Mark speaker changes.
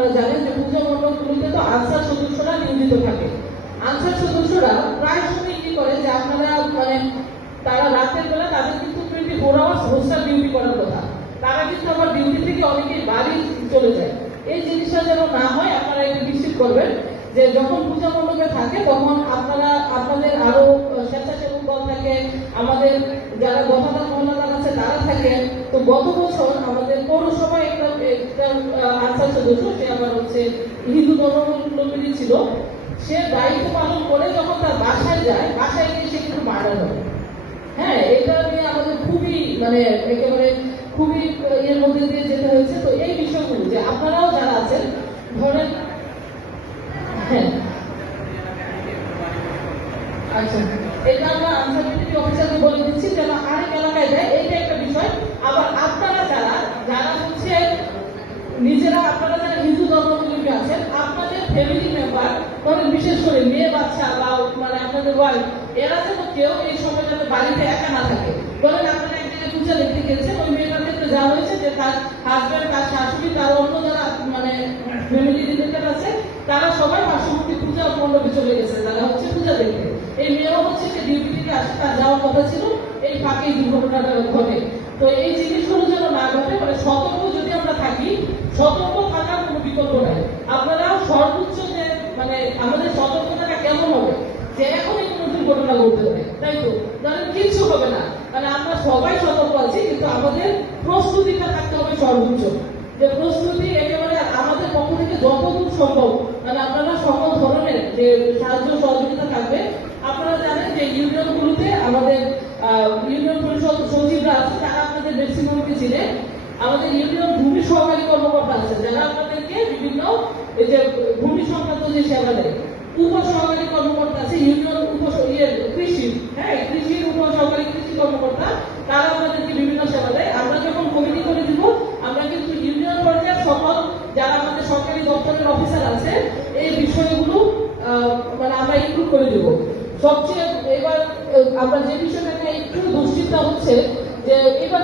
Speaker 1: আপনারা জানেন যে পূজা মণ্ডপগুলিতে তো আনসার সদস্যরা নিয়োজিত থাকে। আনসার সদস্যরা প্রায় সময় কি করে যে আপনারা মানে তারা রাতের বেলা তাদের কিন্তু twenty four hours roster duty করার কথা। তারা কিন্তু আবার ডিউটি থেকে অনেকেই বাড়ি চলে যায়। এই জিনিসটা যেন না হয়, আপনারা একটু নিশ্চিত করবেন যে যখন পূজা মণ্ডপে থাকে, তখন আপনারা, আপনাদের আরও স্বেচ্ছাসেবক দল থাকে, আমাদের যারা গথাদার মহল্লাদার আছে, তারা থাকে। তো গত বছর আমাদের পৌরসভায় আনসার হিন্দু ধর্মাবলম্বী ছিল। সে দায়িত্ব পালন করে যখন তার বাসায় যায়, বাসায় গিয়ে সে কিন্তু মার্ডার হয় হ্যাঁ এটা নিয়ে আমাদের খুবই মানে একেবারে খুবই এর মধ্যে দিয়ে যেতে হয়েছে। তো এই বিষয়গুলো, যে আপনারাও যারা আছেন, ধরেন হ্যাঁ। আচ্ছা এটা আমরা আনসারবিলিটি অফিসারকে বলে দিচ্ছি, যেন আরেক এলাকায় যায়। এইটা একটা বিষয়। আবার আপনারা যারা যারা হচ্ছে নিজেরা আপনারা যারা হিন্দু ধর্মাবলম্বী আছেন আপনাদের ফ্যামিলি মেম্বার ধরেন বিশেষ করে মেয়ে, বাচ্চা বা মানে আপনাদের ওয়াইফ এরা যেন কেউ এই সময় যেন বাড়িতে একা না থাকে। ধরেন আপনারা এক জায়গায় পূজা দেখতে গেছেন, ওই মেয়েটার ক্ষেত্রে যা হয়েছে যে তার হাজব্যান্ড তার শাশুড়ি, তার অন্য যারা মানে ফ্যামিলি রিলেটেড আছে, তারা সবাই পার্শ্ববর্তী পূজা মণ্ডপে চলে গেছে। তারা হচ্ছে পূজা দেখতে। এই মেয়েও হচ্ছে যে ডিউটি থেকে আসে, তার যাওয়ার কথা ছিল, এই ফাঁকে দুর্ঘটনাটা ঘটে। তো এই জিনিসগুলো যেন না ঘটে মানে সতর্ক যদি আমরা থাকি, সতর্ক থাকার কোনো বিকল্প নাই আপনারা সর্বোচ্চ যে মানে আমাদের সতর্কতাটা কেমন হবে যে এখনই কোনো দুর্ঘটনা ঘটতে পারে, তাই তো? ধরেন কিচ্ছু হবে না। মানে আমরা সবাই সতর্ক আছি, কিন্তু আমাদের প্রস্তুতিটা থাকতে হবে সর্বোচ্চ। যে প্রস্তুতি একেবারে আমাদের পক্ষ থেকে যতদূর সম্ভব মানে আপনারা সকল ধরনের যে সাহায্য সহযোগিতা থাকবে, আপনারা জানেন যে ইউনিয়নগুলোতে আমাদের ইউনিয়ন পরিষদ সচিবরা আছে, তারা আপনাদের ম্যাক্সিমামকে চিনে আমাদের ইউনিয়ন ভূমি সহকারী কর্মকর্তা আছে, যারা আপনাদেরকে বিভিন্ন এই যে ভূমি সংক্রান্ত যে সেবা দেয় উপ সহকারী কর্মকর্তা আছে ইউনিয়ন উপ ইয়ে কৃষি হ্যাঁ কৃষির উপ সহকারী কৃষি কর্মকর্তা, তারা আমাদেরকে বিভিন্ন সেবা দেয়। আমরা যখন কমিটি করে দিব, আমরা কিন্তু ইউনিয়ন পর্যায়ের সকল, যারা আমাদের সরকারি দপ্তরের অফিসার আছে, এই বিষয়গুলো মানে আমরা ইনক্লুড করে দেব। সবচেয়ে, এবার আমরা যে বিষয়টা নিয়ে একটু দুশ্চিন্তা হচ্ছে, যে এবার